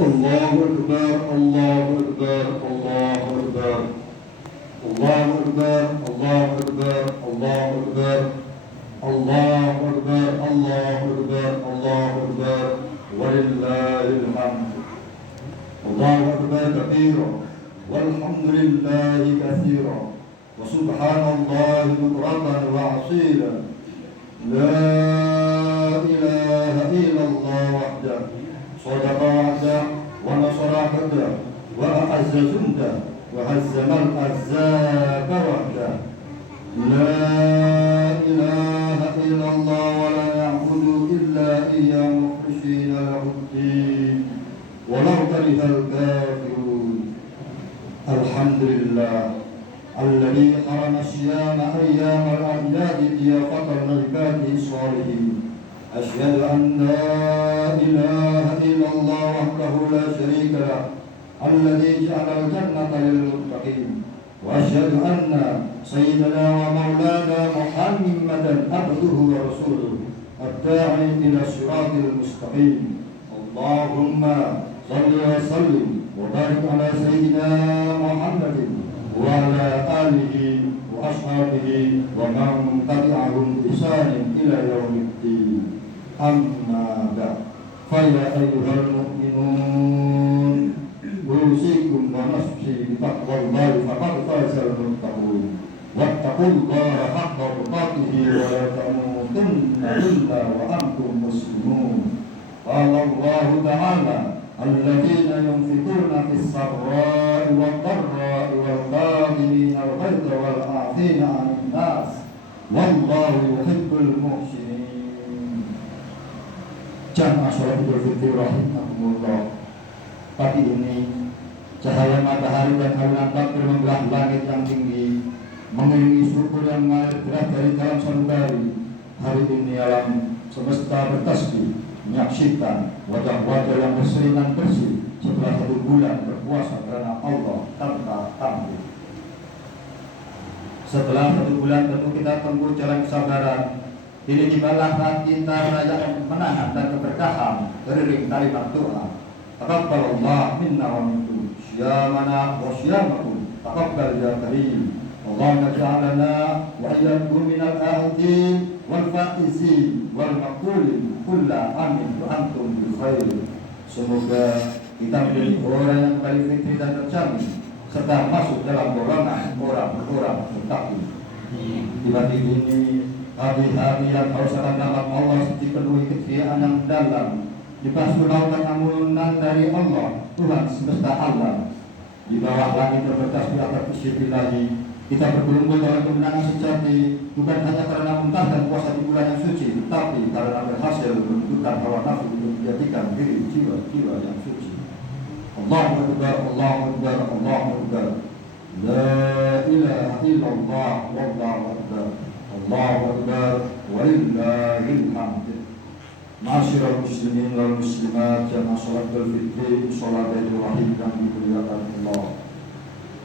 الله أكبر الله أكبر الله أكبر الله أكبر الله أكبر الله أكبر الله أكبر الله أكبر الله أكبر ولله الحمد. الله أكبر كبيرا والحمد لله كثيرا وسبحان الله بكرة وأصيلا. لا إله إلا الله وحده صدق وعده ونصر عبده وأعز جنده وهزم الأحزاب وحده. لا إله إلا الله ولا نعبد إلا إياه مخلصين له الدين ولو كره الكافرون. الحمد لله الذي حرم الصيام أيام الأعياد ضيافة لعباده الصالحين. أشهد أن لا إله إلا الله وحده لا شريك له الذي جعل الجنة للمتقين. وأشهد أن سيدنا ومولانا محمدا عبده ورسوله الداعي إلى الصراط المستقيم. اللهم صل وسلم وبارك على سيدنا محمد وعلى آله وأصحابه ومن تبعهم بإحسان إلى يوم الدين. أما بعد فيا أيها المؤمنون أوصيكم ونفسي بتقوى الله فقد فاز المتقون. واتقوا الله حق تقاته ولا تموتن إلا وأنتم مسلمون. قال الله تعالى الذين ينفقون في السراء والضراء والكاظمين الغيظ والعافين عن الناس والله يحب المحسنين. Jamaah sholat Idul Fitri rahimakumullah. Pagi ini cahaya matahari dan awan takbir membelah langit yang tinggi, mengiringi syukur yang mengalir deras dari dalam sanubari. Hari ini alam semesta bertasbih menyaksikan wajah-wajah yang berseringan bersih setelah 1 bulan berpuasa karena Allah tanpa tanggung. Setelah 1 bulan tentu kita tempuh jalan kesabaran. Ini tibalah saat kita merayakan kemenangan dan keberkahan. Beriring kalimat doa. Taqabbalallah minna wa minkum syiyamana wa syiyamakum taqabbal ya karim. Allahumma ja'alna wa iyyakum minal ahidin wal faizin wal maqbulin kulla amin wa antum bil khair. Semoga kita menjadi orang yang kembali fitri dan terjamin serta masuk dalam golongan orang-orang bertakwa. Di ini hari-hari yang harus akan dalam Allah dipenuhi keceriaan yang dalam, dibasuh lautan amunan dari Allah Tuhan semesta alam. Di bawah langit berberkas di atas kursi ilahi, kita berkumpul dalam kemenangan sejati, bukan hanya karena dan puasa di bulan yang suci, tetapi karena berhasil menunjukkan hawa nafsu untuk menjadikan diri jiwa-jiwa yang suci. Allahu Akbar, Allahu Akbar, Allahu Akbar. La ilaha illallah, wallahu akbar. Allahu Akbar walillahil hamd. Ma'asyiral muslimin wal muslimat, jamaah salat Idul Fitri, salat Idul Wahid yang dimuliakan Allah.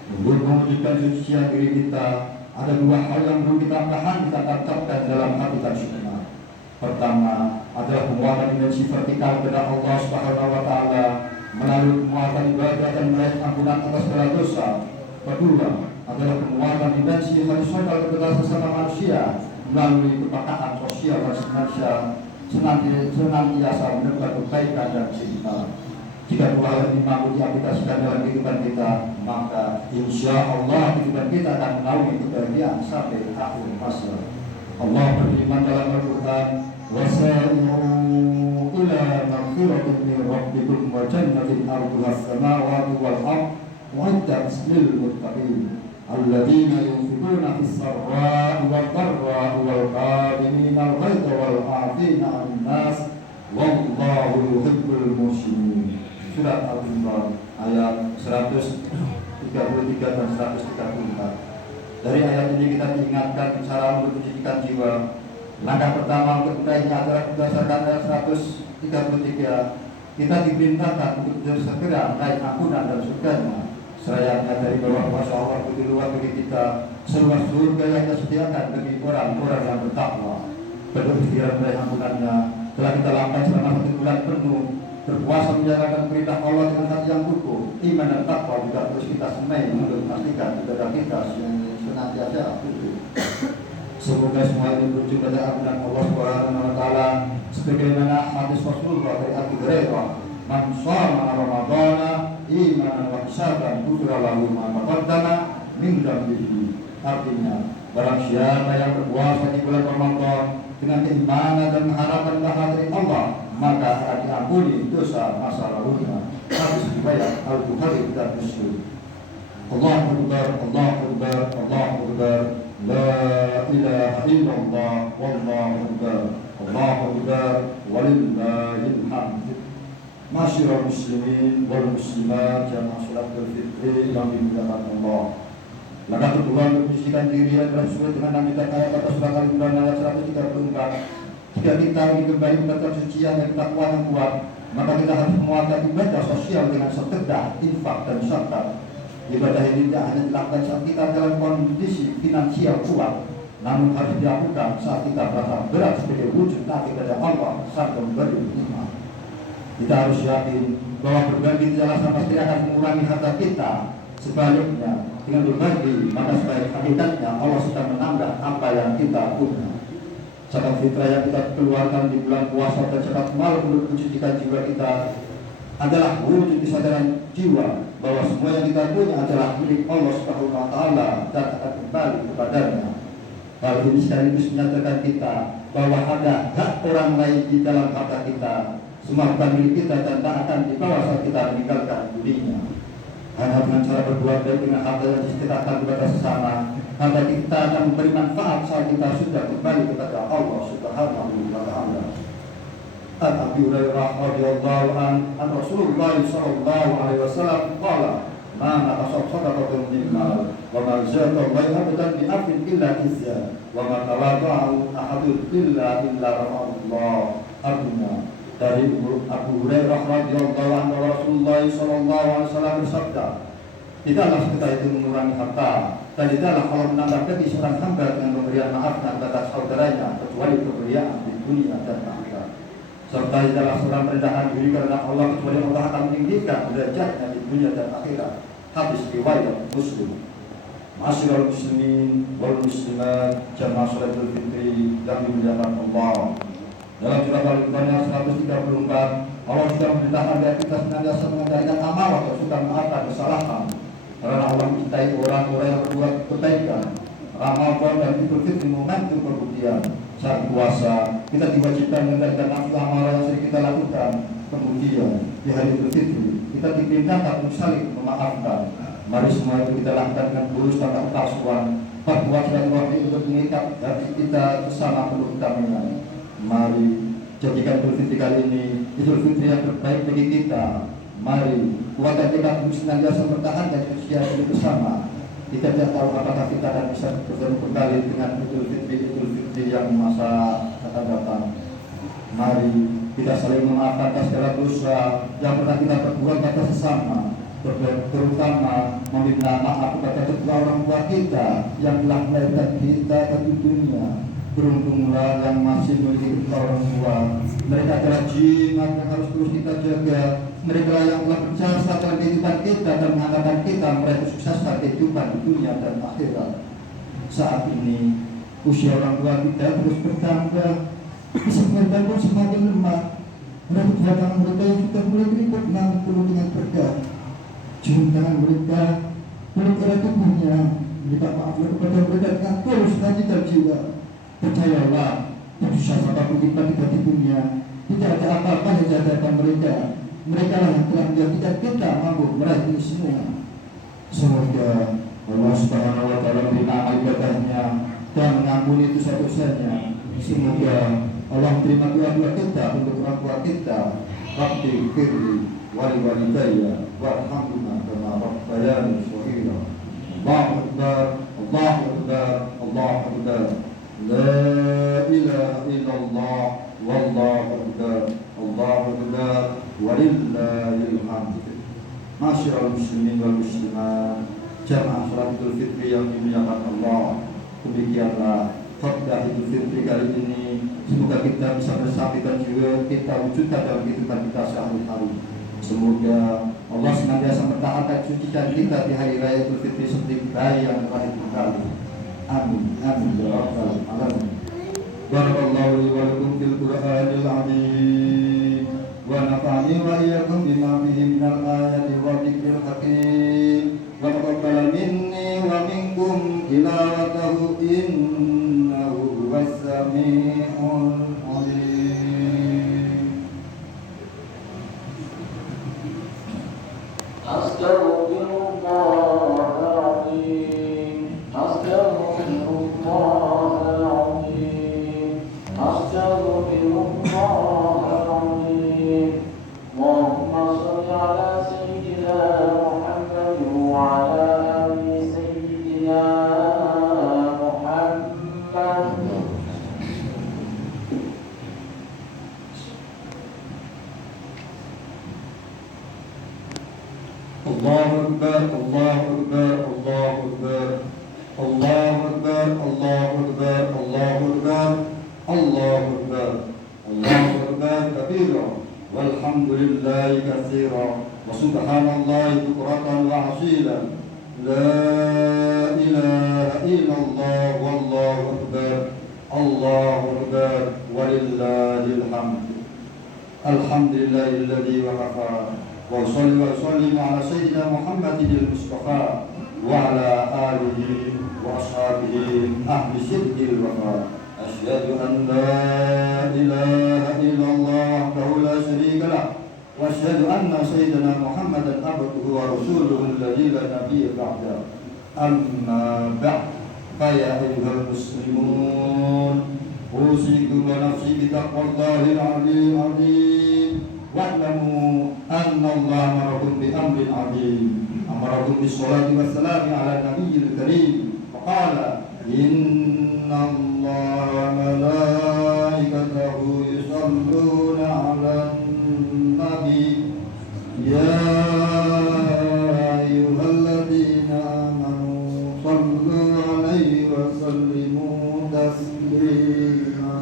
Untuk mewujudkan kesucian diri kita, ada 2 hal yang perlu kita tahan, kita tancapkan dalam hati dan sunnah. Pertama adalah penguatan dimensi vertikal kepada Allah Subhanahu wa taala melalui penguatan ibadah dan meraih ampunan atas segala dosa. Kedua adalah penguatan dimensi horizontal kepada sesama manusia melalui kepekaan sosial dan senantiasa menebar kebaikan dan cinta. Jika 2 hal ini mampu diaplikasikan dalam kehidupan kita, maka insya Allah kehidupan kita akan menaungi kebahagiaan sampai akhir masa. Allah berfirman dalam Al-Quran, wasari'u ila maghfiratin min rabbikum wa jannatin arduha as-samawati wal ardh u'iddat lil muttaqin alladzina yunfiquna fis sarra'i wad dharra'i wal kadhimina al-ghaidha wal 'afina 'anil nas wallahu yuhibbul muhsinin. Surat Al-Imran ayat 133 dan 134. Dari ayat ini kita diingatkan cara untuk mencucikan jiwa. Langkah pertama untuk meraihnya adalah berdasarkan ayat 133. Kita diperintahkan untuk segera naik ampunan dan surganya. Serayanya dari bawah kuasa Allah begitu luar bagi kita, seluas surga yang disediakan bagi orang-orang yang bertakwa. berpikiran dari ampunannya. Telah kita lakukan selama 1 bulan penuh, berpuasa menjalankan perintah Allah dengan hati yang kukuh, iman dan takwa juga terus kita semai untuk memastikan ibadah kita senantiasa utuh. Semoga semua ini berujung pada ampunan Allah Subhanahu wa taala sebagaimana hadis Rasulullah dari Abu Hurairah, "Man shoma Ramadhana imanan wa ihsaban ghufira lahu ma taqaddama min dhanbihi." Artinya, barang siapa yang berpuasa di bulan Ramadan dengan keimanan dan harapan pahala dari Allah, maka akan diampuni dosa masa lalunya. Hadis riwayat Al-Bukhari dan Muslim. Allahu Akbar, Allahu Akbar, Allahu Akbar. La ilaha illallah, wallahu akbar, Allahu akbar, walillahil hamd. Masyarul muslimin wal muslimat jamaah salatul fitri yang dimuliakan Allah. Langkah kedua untuk menyucikan diri adalah sesuai dengan nama ayat atas surat Al-Imran ayat 134. Jika kita ingin kembali mendapat kesucian dan ketakwaan yang kuat, maka kita harus menguatkan ibadah sosial dengan sedekah, infak dan zakat. Ibadah ini tidak hanya dilakukan saat kita dalam kondisi finansial kuat, namun harus dilakukan saat kita merasa berat sebagai wujud taat kepada Allah saat memberi nikmat. Kita harus yakin bahwa berbagi tidak pasti akan mengurangi harta kita. Sebaliknya, dengan berbagi, maka sebaik hakikatnya Allah sedang menambah apa yang kita punya. Zakat fitrah yang kita keluarkan di bulan puasa dan zakat mal untuk mensucikan jiwa kita adalah wujud kesadaran jiwa bahwa semua yang kita punya adalah milik Allah Subhanahu wa taala dan akan kembali kepadanya. Hal ini sekaligus menyatakan kita bahwa ada hak orang lain di dalam harta kita. Semua bukan milik kita dan tak akan dibawa saat kita meninggalkan dunia. Hanya dengan cara berbuat baik dengan harta yang disedekahkan kepada sesama, harta kita akan memberi manfaat saat kita sudah kembali kepada Allah Subhanahu wa taala. Abu Hurairah radhiyallahu an Rasulullah sallallahu alaihi wasallam qala ma naqasa sadaqatun min mal wa ma zada wa abadan bi afin illa izza wa ma tawada'u ahadun illa rafa'allah. Artinya dari Abu Hurairah radhiyallahu anhu Rasulullah sallallahu alaihi wasallam bersabda, tidaklah kita itu mengurangi harta dan tidaklah Allah menambah bagi seorang hamba dengan pemberian maaf kepada saudaranya kecuali kemuliaan di dunia dan akhirat. Serta tidaklah seorang merendahkan diri karena Allah kecuali Allah akan meninggikan derajatnya di dunia dan akhirat. Hadis riwayat Muslim. Masyarul muslimin wal muslimat jamaah salatul fitri yang dimuliakan Allah. Dalam surat Al-Imran 134, Allah sudah memerintahkan agar kita senantiasa mengendalikan amal atau suka memaafkan kesalahan. Karena Allah mencintai orang-orang yang berbuat kebaikan. Ramadan dan Idul Fitri momentum perbuktian. Saat puasa, kita diwajibkan mengendalikan nafsu amarah yang sering kita lakukan. Kemudian, di hari Idul Fitri, kita diperintahkan untuk saling memaafkan. Mari semua itu kita lakukan dengan tulus tanpa kepalsuan. Berbuat silaturahmi untuk mengikat hati kita bersama penuh kedamaian. Mari jadikan Idul Fitri kali ini Idul Fitri yang terbaik bagi kita. Mari kuatkan tekad untuk senantiasa bertahan dan kesucian ini bersama. Kita tidak tahu apakah kita akan bisa bertemu kembali dengan Idul Fitri yang masa akan datang. Mari kita saling memaafkan atas segala dosa yang pernah kita perbuat pada sesama, terutama meminta maaf kepada kedua orang tua kita yang telah melahirkan kita ke dunia. Beruntunglah yang masih memiliki orang tua. Mereka adalah jimat yang harus terus kita jaga. Mereka yang telah berjasa dalam kehidupan kita dan menghantarkan kita meraih kesuksesan kehidupan di dunia dan akhirat. Saat ini usia orang tua kita terus bertambah, kesehatan pun semakin lemah. Rambut batang mereka yang sudah mulai keriput namun perlu dengan berkah. Cium tangan mereka, peluk tubuhnya, minta maaflah kepada mereka dengan tulus hati dan jiwa. Percayalah, susah apapun kita di dunia, tidak ada apa-apa yang jadikan mereka. Mereka lah yang telah menjadikan kita mampu meraih ini semua. Semoga Allah Subhanahu wa taala menerima ibadahnya dan mengampuni dosa-dosanya. Semoga Allah menerima doa-doa kita untuk orang tua kita. Rabbi firli wali walidayya warhamhuma kama rabbayani shaghira. Allahu akbar, Allahu akbar, Allahu akbar. La ilaha illallah wallahu akbar, Allahu akbar, walillahil hamd. Masyarul muslimin wal muslimat, jamaah salat Idul Fitri yang dimuliakan Allah. Demikianlah khutbah Idul Fitri kali ini Semoga kita bisa bersabar jiwa kita wujudkan dalam kehidupan kita sehari-hari. Semoga Allah senantiasa mempertahankan sucikan kita di hari raya Idul Fitri seperti bayi yang terakhir kali. Amin. Amin. Ya Rabbal Alamin. Barakallahu li wa lakum fil Qur'anil azim. Wa nafa'ani wa iyyakum bima fihi minal ayati wa dzikril hakim. Wa taqabbal minni wa minkum tilawatahu innahu huwas samiul alim. Astaghfirullahaladzim. Astaghfirullahaladzim. Astaghfirullahaladzim. Allahumma shalli ala sayyidina Muhammad wa ala ali sayyidina Muhammad. Allahu Akbar, Allahu Akbar, Allahu Akbar, Allahu Akbar, Allahu Akbar, Allahu Akbar, Allahu Akbar, Allahu Akbar kabira, walhamdulillahi katsira, wa subhanallahi bukratan wa asila, la ilaha illallah, wallahu akbar, Allahu Akbar, walillahil hamd. Alhamdulillahilladzi waqafa. Wa salli wa sallim ala sayyidina Muhammadil Mustafa wa ala alihi wa ashabihi ahli sidqil wafa. Asyhadu an la ilaha illallah wahdahu la syarika lah wa asyhadu anna sayyidina Muhammadan abduhu wa rasuluhu alladzi la nabiyya ba'da. Amma ba'd. Fa ya ayyuhal muslimun, usikum wa nafsi bi taqwallahil 'aliyyil wa'lamu anna Allah amarakum bi amrin 'azim, amarakum bis salati wassalamu ala nabiyil karim. Faqala inna Allaha wa malaikatahu yusalluna 'alan nabi ya ayyuhalladzina amanu sallu 'alaihi wa sallimu taslima.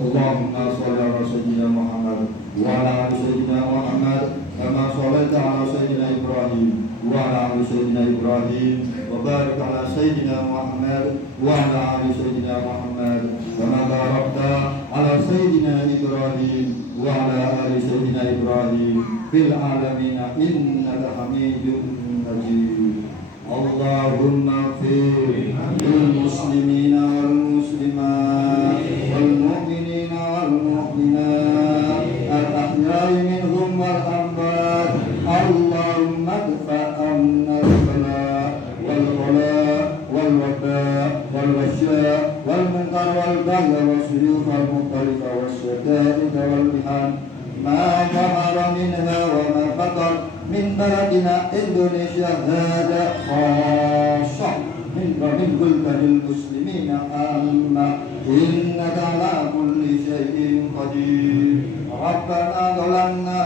Allahumma shalli ala sayyidina Muhammad wa ala ali sayyidina Muhammad kama shallaita ala sayyidina Ibrahim wa ala ali sayyidina Ibrahim wa barik ala sayyidina Muhammad wa ala ali sayyidina Muhammad kama barakta ala sayyidina Ibrahim wa ala ali sayyidina Ibrahim fil alamin innaka Hamidum Majid. Allahumma ighfir lil muslimina wal muslimat wal mu'minina wal mu'minat al-ahya'i minhum wal amwat. Allahumma idfa' 'anna al-bala' wal ghala' wal waba' wal wasya' wal munkar wal baghy was suyuf wal mukhtalifa was syada'id wal mihan ma zahara minha wa ma batan min baladina Indonesia hada khassah min buldanil muslimina amma innaka ala kulli syai'in qadir. Rabbana dhalamna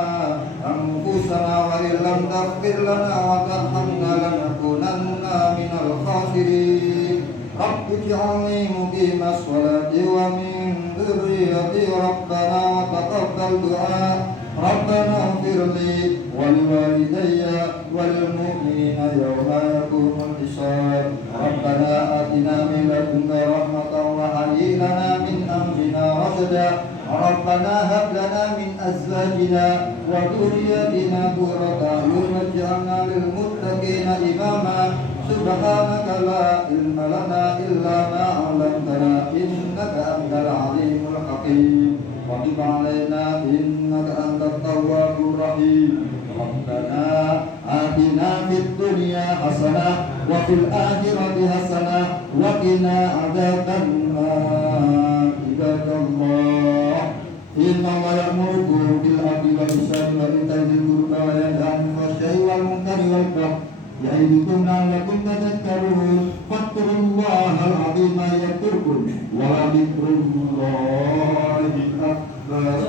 anfusana wa illam taghfir lana wa tarhamna lanakunanna minal khasirin. Rabbi ij'alni muqimas sholati wa min dhurriyyati rabbana wa taqabbal du'a. Rabbana ighfirli wa liwalidayya wal mu'minina yawma yaqumul hisab. Rabbana atina min ladunka rahmatan wa hayyi lana min amrina rashada. Rabbana hab lana min azwajina wa dhurriyyatina qurrata a'yun waj'alna lil muttaqina imama. Subhanaka la ilma lana illa ma 'allamtana innaka antal alimul hakim. Wa tub 'alaina innaka antat tawwabur rahim. Rabbana atina fid dunya hasanah wa fil akhirati hasanah wa qina adzabannar. Ibadallah, inna Allaha ya'muru bil 'adli wal ihsani wa ita'i dzil qurba wa yanha 'anil fahsya'i wal munkari wal baghi ya'idukum la'allakum tadhakkarun. Fathkurullahal 'azima yadhkurkum wa la dzikrullahi akbar.